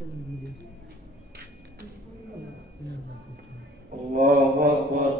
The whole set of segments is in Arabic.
الله أكبر.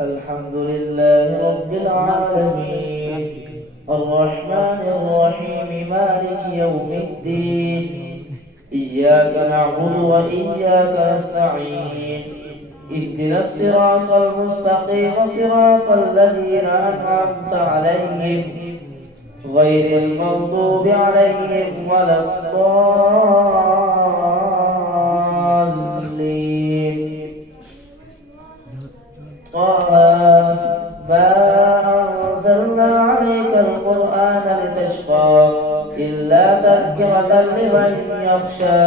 الحمد لله رب العالمين الرحمن الرحيم مالك يوم الدين إياك نعبد وإياك نستعين اهدنا الصراط المستقيم صراط الذين أنعمت عليهم غير المغضوب عليهم ولا الضالين. طه ما أنزلنا عليك القرآن لتشقى إلا تذكرة لمن يخشى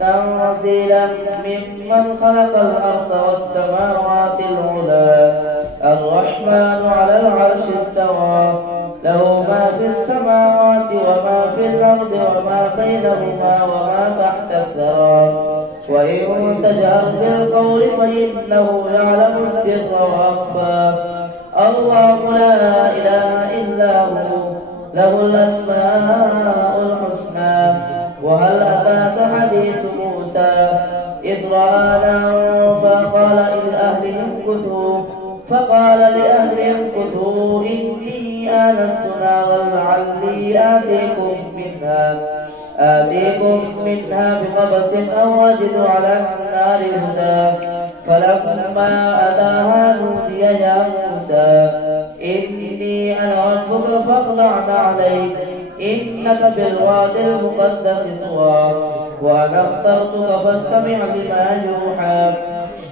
تنزيلا ممن خلق الأرض والسماوات العلى الرحمن على العرش استوى له ما في السماوات وما في الأرض وما بينهما وما تحت الثرى وإن تجهر بالقول فإنه يعلم السر وأخفى الله لا إله إلا هو له الأسماء الحسنى. وهل أتاك حديث موسى إذ رأى نارا فقال لأهلهم كثوا إني آنست نارا لعلي آتيكم منها بقبس أو أجد على النار هدى فلما أتاها نودي يا موسى إني أنا ربك فاخلع عليك إنك بالوادي المقدس طوى وأنا اخترتك فاستمع لما يوحى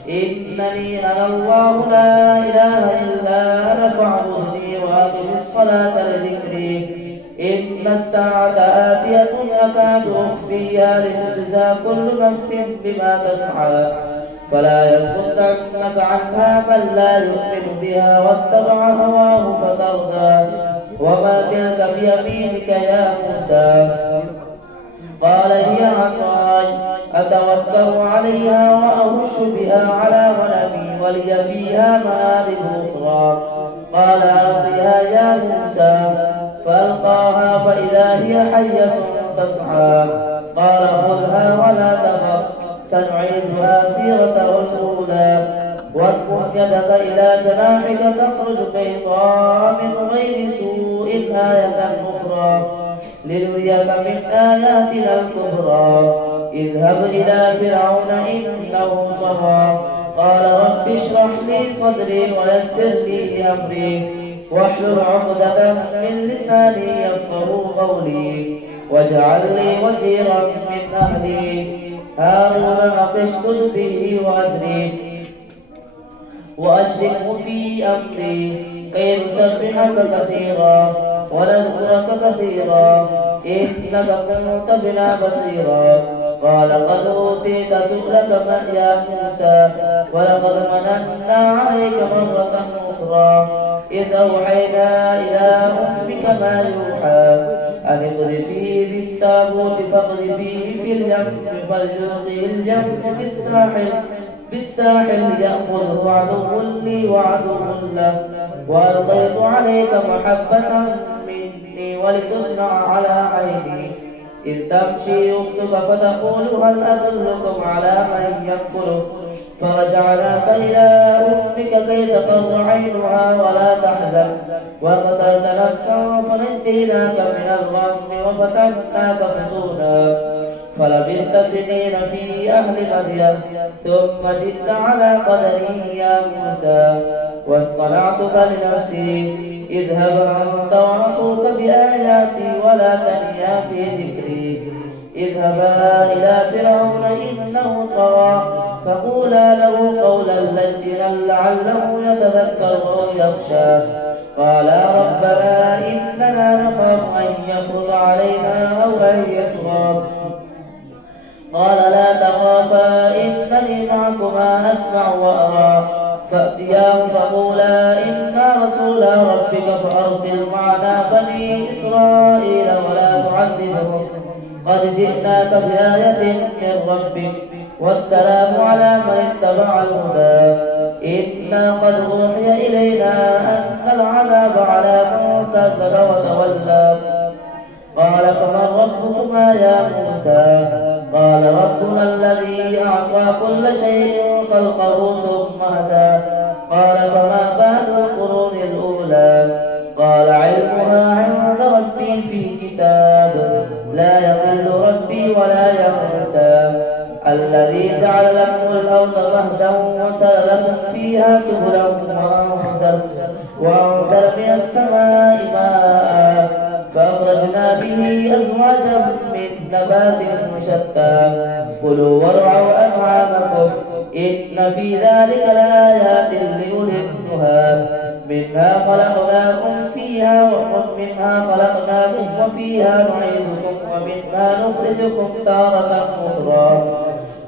إنني أنا الله لا إله إلا أنا فاعبدني وأقم الصلاة لذكري إن الساعة آتية أكاد أخفيها لتجزى كل نفس بما تسعى فلا يصدنك عنها من لا يؤمن بها واتبع هواه فتردى. وما تلك بيمينك يا موسى قال هي عصاي أتوكل عليها وأهش بها على غنمي ولي فيها مآرب أخرى قال ألقها يا موسى فألقاها فإذا هي حية تسعى قال خذها ولا تخف سنعيدها سيرته الأولى واضم يدك إلى جناحك تخرج بيضاء من غير سوء آية أخرى لنريك من آياتنا الكبرى اذهب إلى فرعون إنه طغى قال رب اشرح لي صدري ويسر لي أمري واحلل عقدة من لساني يفقهوا قولي واجعل لي وزيرا من أهلي هارون أشدد به وأزري وأشركه في أمري كي نسبحك كثيرا ونذكرك كثيرا إنك كنت بنا بصيرا قال قد أوتيت سؤلك يا موسى ولقد مننا عليك مرة أخرى إذ أوحينا إلى أمك ما يوحى أن اقذفيه بالتابوت فاقذفيه في اليم فليلقه اليم بالساحل يأخذه عدو لي وعدو له وألقيت عليك محبة مني ولتصنع على عيني إذ تمشي أختك فتقول هل أدلكم على من يأكله فرجعناك إلى أمك كي تقر عينها ولا تحزن وقتلت نفسا فنجيناك من الغم وفتناك فتونا فلبثت سنين في أهل مدين ثم جئت على قدري يا موسى واصطنعتك لنفسي اذهب أنت وأخوك بآياتي ولا تنيا في ذكري اذهبا إلى فرعون إنه طغى فقولا له قولا لينا لعله يتذكر أو يخشى قالا ربنا إننا نخاف أن يفرط علينا أو أن يطغى قال لا تخافا إنني معكما أسمع وأرى فأتياه فقولا إنا رسولا ربك فأرسل معنا بني إسرائيل ولا تعذبهم قد جئناك بآية من ربك والسلام على من اتبع الهدى إنا قد أوحي إلينا أن العذاب على كذب وتولى قال فمن ربكما يا موسى قال ربنا الذي أعطى كل شيء خلقه ثم هدى قال فما بال القرون الأولى قال علمها عند ربي في كتاب لا يضل ربي ولا ينسى الذي جعل لكم الأرض مهدا وسلل لكم فيها سبلا وأنزل من السماء ماء فأخرجنا به أزواجا من نبات شتى كلوا وارعوا أنعامكم إن في ذلك لآيات لأولي النهى منها خلقناكم وفيها نعيدكم ومنها نخرجكم تارة أخرى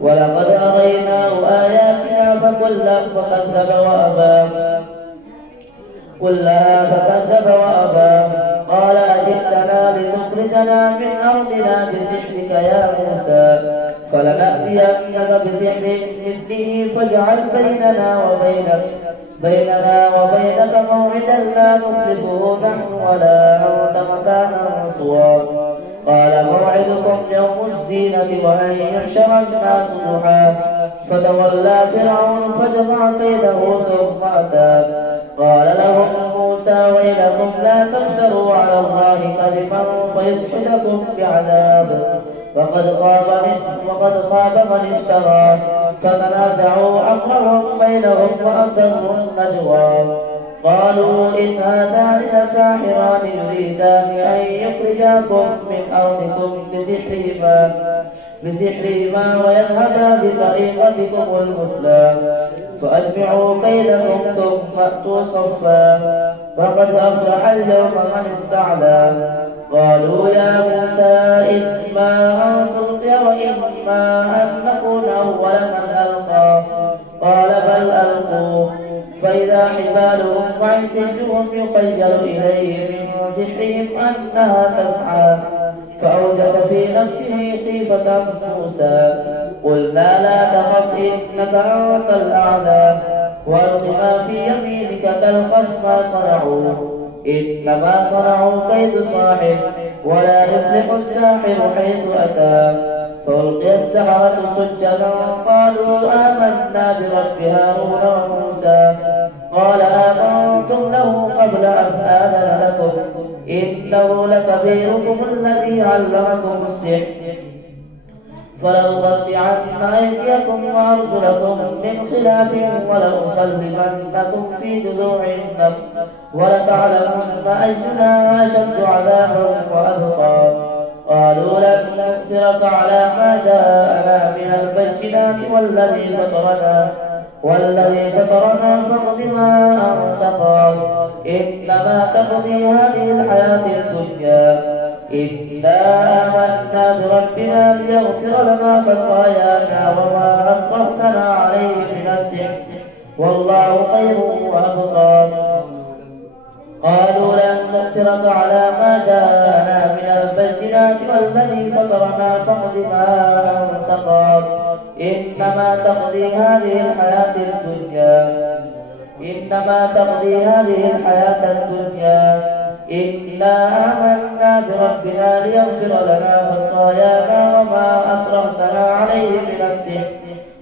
ولقد أريناه آياتنا فكذب وأبى قال أجئتنا لتخرجنا من أرضنا بسحرك يا موسى فلنأتينك بسحر مثله فاجعل بيننا وبينك موعدا لا نخلفه نحن ولا أنت مكانا سوى قال موعدكم يوم الزينة وأن يحشر الناس ضحى فتولى فرعون فجمع كيده ثم أتى قال لهم موسى ويلكم لا تفتروا على الله كذبا فيسحتكم بعذاب وقد خاب من افترى فتنازعوا أمرهم بينهم وأسروا النجوى قالوا إن هذان لساحران يريدان أن يخرجاكم من أرضكم بسحرهما ويذهبا بطريقتكم المثلى فأجمعوا كيدكم ثم أتوا صفا وقد أفلح اليوم من استعلى قالوا يا موسى إما أن تلقي وإما أن نكون أول من ألقى قال بل ألقوا فإذا حبالهم وعصيهم يخيل إليه من سحرهم أنها تسعى فأوجس في نفسه خيفة موسى قلنا لا تخف إنك أنت الأعلى وألق ما في يمينك تلقف ما صنعوا إنما صنعوا كيد صاحب ولا يفلح الساحر حيث أتى فألقي السحرة سجدا قالوا آمنا برب هارون وموسى قال آمنتم له قبل أن آذن لكم إنه لكبيركم الذي علمكم السحر فلأقطعن أيديكم وأرجلكم من خلاف ولأصلبنكم في جذوع النخل ولتعلمن أينا أشد عذابا وأبقى قالوا لن نؤثرك على ما جاءنا من البينات والذي فطرنا فاقض ما أنت قاض إنما تقضي هذه الحياة الدنيا إنا آمنا بربنا ليغفر لنا خطايانا وما أكرهتنا عليه من السحر والله خير وأبقى قالوا لن نؤثرك على ما جاءنا من البينات والذي فطرنا فاقض ما أنت قاض إنما تقضي هذه الحياة الدنيا إنا آمنا بربنا ليغفر لنا خطايانا وما أكرهتنا عليه من السحر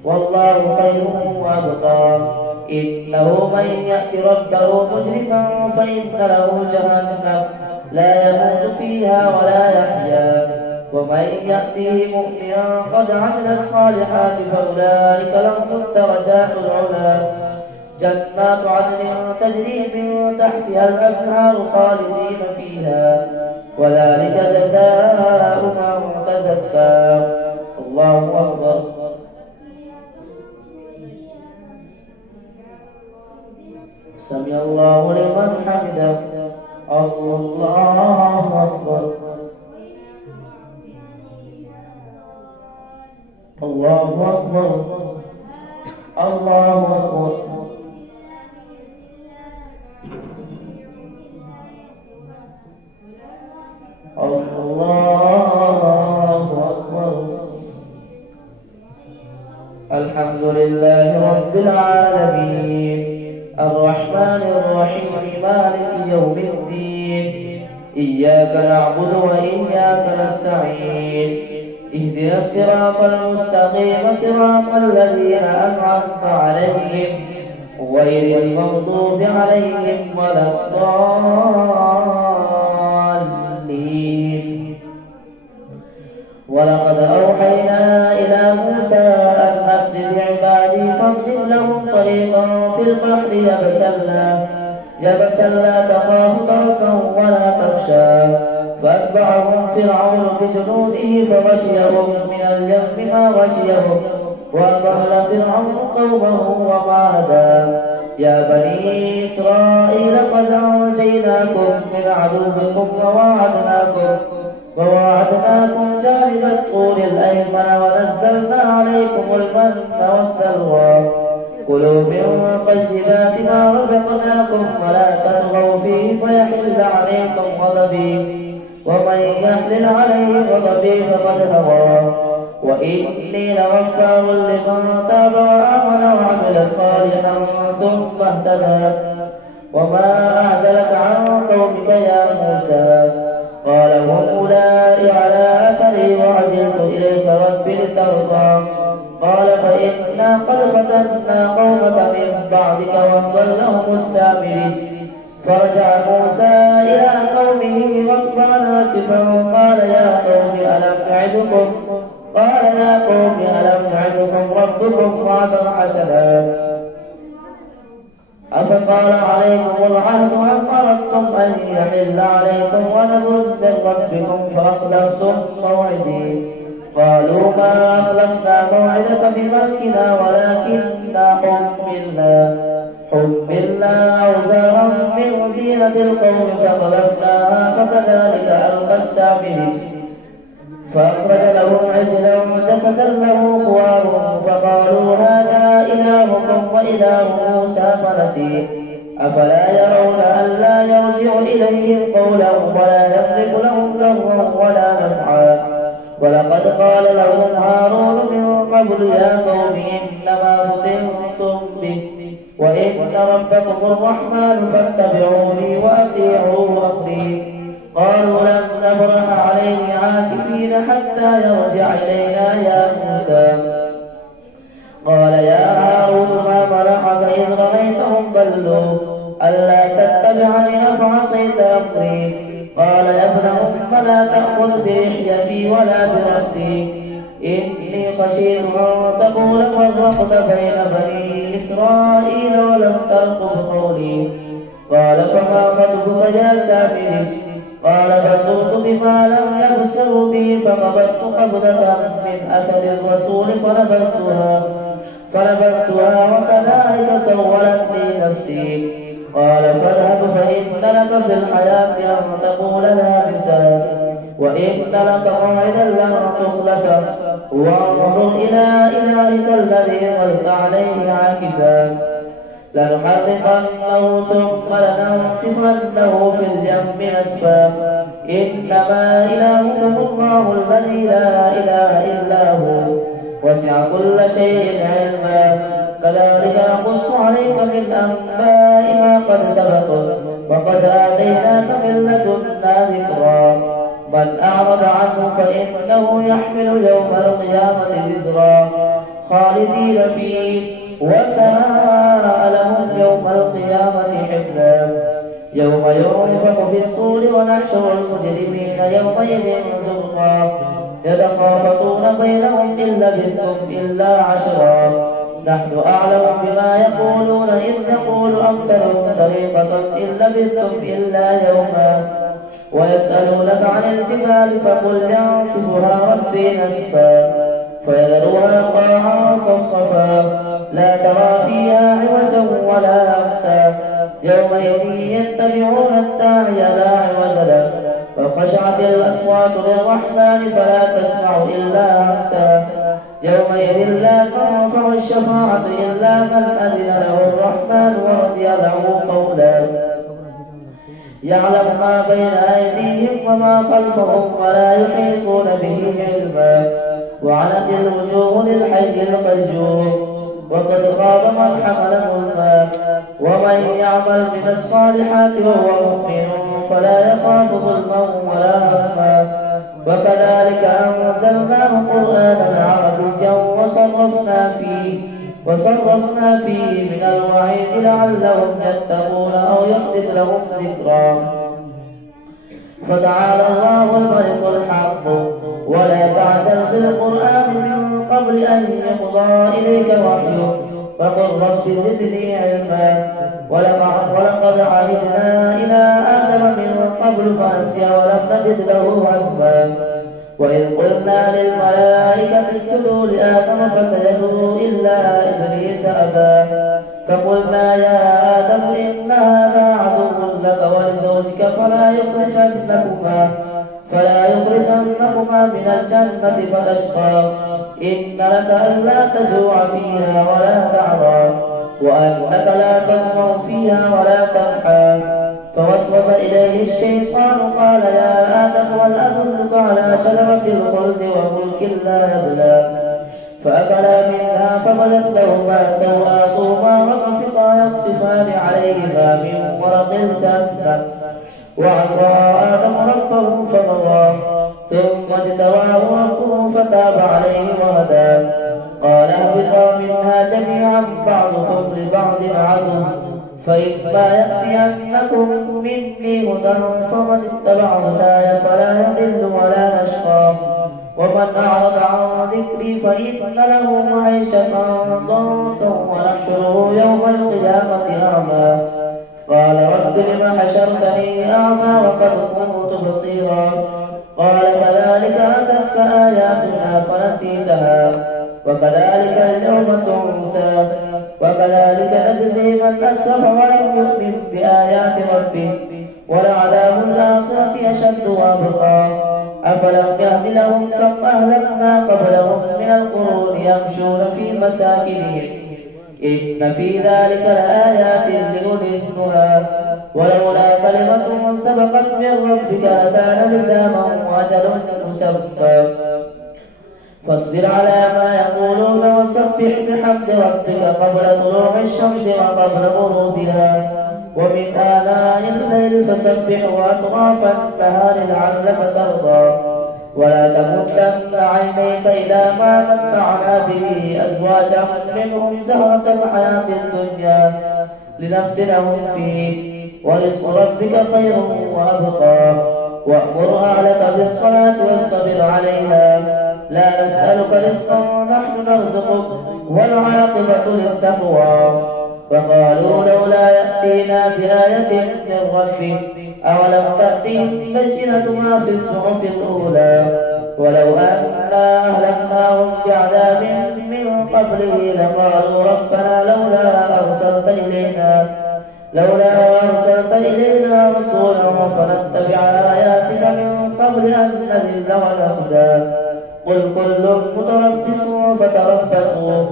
والله خير وأبقى إنه من يأت ربه مجرما فإن له جهنم لا يموت فيها ولا يحيا ومن يأته مؤمنا قد عمل الصالحات فأولئك لهم الدرجات العلى جنات عدن تجري من تحتها الأنهار خالدين فيها وذلك جزاء من تزكى الله أكبر سمع الله لمن حمده الله أكبر الله أكبر الله أكبر الله أكبر الحمد لله رب العالمين الرحمن الرحيم مالك يوم الدين إياك نعبد وإياك نستعين اهدنا الصراط المستقيم صراط الذين أنعمت عليهم غير المغضوب عليهم ولا الضالين. ولقد أوحينا إلى موسى أن أسر بعبادي فاضرب لهم طريقا في البحر يبسا لا تخاف دركا ولا تخشى فأتبعهم فرعون بجنوده فغشيهم من اليم ما غشيهم وأضل فرعون قومه وما هدى. يا بني إسرائيل قد أنجيناكم من عدوكم وواعدناكم جانب الطور الأيمن ونزلنا عليكم المن والسلوى كلوا من طيبات ما رزقناكم ولا تطغوا فيه فيحل عليكم غضبي ومن يحلل عليه غضبي فقد هوى وإني لغفار لمن تاب وآمن وعمل صالحا ثم اهتدى. وما أعجلك عن قومك يا موسى قال هم أولئك على أثري وعجلت إليك رب لترضى قال فإنا قد فتنا قومك من بعدك وأضلهم السامري. فرجع موسى إلى قومه غضبان آسفا قال يا قوم ألم يعدكم ربكم وعدا حسنا أفطال عليكم العهد أم أردتم أن يحل عليكم ونذر من ربكم فأخلفتم موعدي. قالوا ما أخلفنا موعدك بملكنا ولكننا حملنا أوزارا من زينة القوم فقذفناها فكذلك ألقى السامري. فأخرج لهم عجلا جسدا له خوار فقالوا هذا إلهكم وإله موسى فنسي. أفلا يرون ألا يرجع إليهم قولا ولا يملك لهم ضرا ولا نفعا. ولقد قال لهم هارون من قبل يا قوم إنما فتنتم به وإن ربكم الرحمن فاتبعوني وأطيعوا أمري. قالوا لن نبرح عليه عاكفين حتى يرجع إلينا يا موسى. قال يا هارون ما منعك إذ رأيتهم ضلوا ألا تتبعني أفعصيت أمري. قال يا ابن أم لا تأخذ بلحيتي ولا برأسي إني خشيت أن تقول فرقت بين بني إسرائيل ولم ترقب قولي. قال فما خطبك يا سامري؟ قال بصرت بما لم يبصروا به فقبضت قبضة من أثر الرسول فنبذتها وكذلك سولت لي نفسي. قال فاذهب فإن لك في الحياة أن تقول لا مساس وإن لك موعدا لن تخلفه وانظر إلى إلهك الذي ظلت عليه عاكفا لنحرقنه ثم لننسفنه في اليم نسفا. إنما إلهكم الله الذي لا إله إلا هو وسع كل شيء علما. كذلك نقص عليك من أنباء ما قد سبق وقد آتيناك من لدنا ذكرا. من أعرض عنه فإنه يحمل يوم القيامة وزرا خالدين فيه وساء لهم يوم القيامة حملا. يوم ينفخ في الصور ونحشر المجرمين يومئذ زرقا يتخافتون بينهم إن لبثتم إلا عشرا. نحن أعلم بما يقولون إذ يقول أكثرهم طريقة إن لبثتم إلا يوما. ويسألونك عن الجبال فقل ينسفها ربي نسفا فيذروها قاعا صفصفا لا ترى فيها عوجا ولا أمتا. يومئذ يتبعون الداعي لا عوج له وخشعت الأصوات للرحمن فلا تسمع إلا همسا. يومئذ لا تنفع الشفاعة إلا من أذن له الرحمن ورضي له قولا. يعلم ما بين أيديهم وما خلفهم ولا يحيطون به علما. وعنت الوجوه للحي القيوم وقد خاب من حمل ظلما. ومن يعمل من الصالحات وهو مؤمن فلا يخاف ظلما ولا هما. وكذلك أنزلناه قرآنا عربيا وصرفنا فيه من الوعيد لعلهم يتقون أو يحدث لهم ذكرا. فتعالى الله الملك الحق ولا تعجل بالقرآن من قبل أن يقضى إليك وحيه فقل رب زدني علما. ولقد عهدنا إلى آدم من قبل فنسي ولم نجد له عزما. وإذ قلنا للملائكة اسجدوا لآدم فسجدوا إلا إبليس أبى. فقلنا يا آدم إن هذا عدو لك ولزوجك فلا يخرجنكما من الجنة فتشقى. إن لك ألا تجوع فيها ولا تعرى وأنك لا تظمأ فيها ولا تضحى. فوسوس إليه الشيطان قال يا آدم هل أدلك على شجرة الخلد وملك لا يبلى. فأكلا منها فبدت لهما سوآتهما وطفقا يخصفان عليهما من ورق الجنة. وعصى آدم ربه فغوى ثم اجتباه ربه فتاب عليه وهدى. قال اهبطا منها جميعا بعضكم لبعض عدو فإما يأتينكم مني هدى فمن اتبع هداي فلا يضل ولا يشقى. ومن أعرض عن ذكري فإن له معيشة ضنكا ونحشره يوم القيامة أعمى. قال رب لم حشرتني أعمى وقد كنت بصيرا. قال كذلك أتتك آياتنا فنسيتها وكذلك اليوم تنسى. وكذلك نجزي من أسرف ولم يؤمن بآيات ربه ولعذاب الآخرة أشد وأبقى. أفلم يهد لهم كم أهلكنا قبلهم من القرون يمشون في مساكنهم إن في ذلك لآيات لأولي النهى. ولولا كلمة سبقت من ربك لكان لزاما وأجل مسمى. فاصبر على ما يقولون وسبح بحمد ربك قبل طلوع الشمس وقبل غروبها ومن آلاء الليل فسبح وأطراف النهار لعلك ترضى. ولا تمدن عينيك إلى ما متعنا به أزواجا منهم زهرة الحياة الدنيا لنفتنهم فيه ورزق ربك خير وأبقى. وأمر أهلك بالصلاة واصطبر عليها لا نسألك رزقا نحن نرزقك والعاقبة للتقوى. وقالوا لولا يأتينا بآية من ربه أولم تأتهم بينة ما في الصحف الأولى. ولو أنا أهلكناهم بعذاب من قبله لقالوا ربنا لولا أرسلت إلينا رسولا فنتبع آياتك من قبل أن نذل ونخزى. قل كل متربص فتربصوا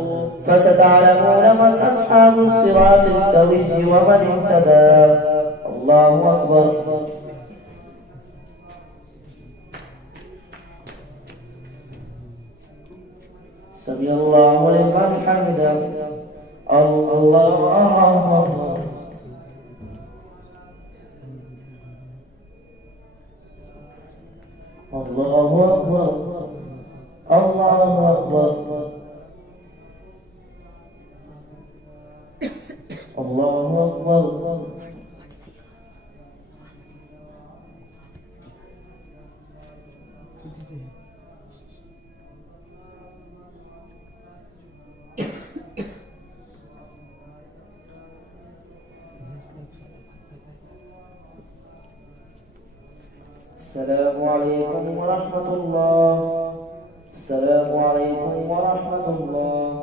فستعلمون من أصحاب الصراط السوي ومن اهتدى. الله أكبر. سمع الله لمن حمده. الله أكبر. الله أكبر. الله أكبر. الله أكبر. السلام عليكم ورحمة الله. السلام عليكم ورحمة الله.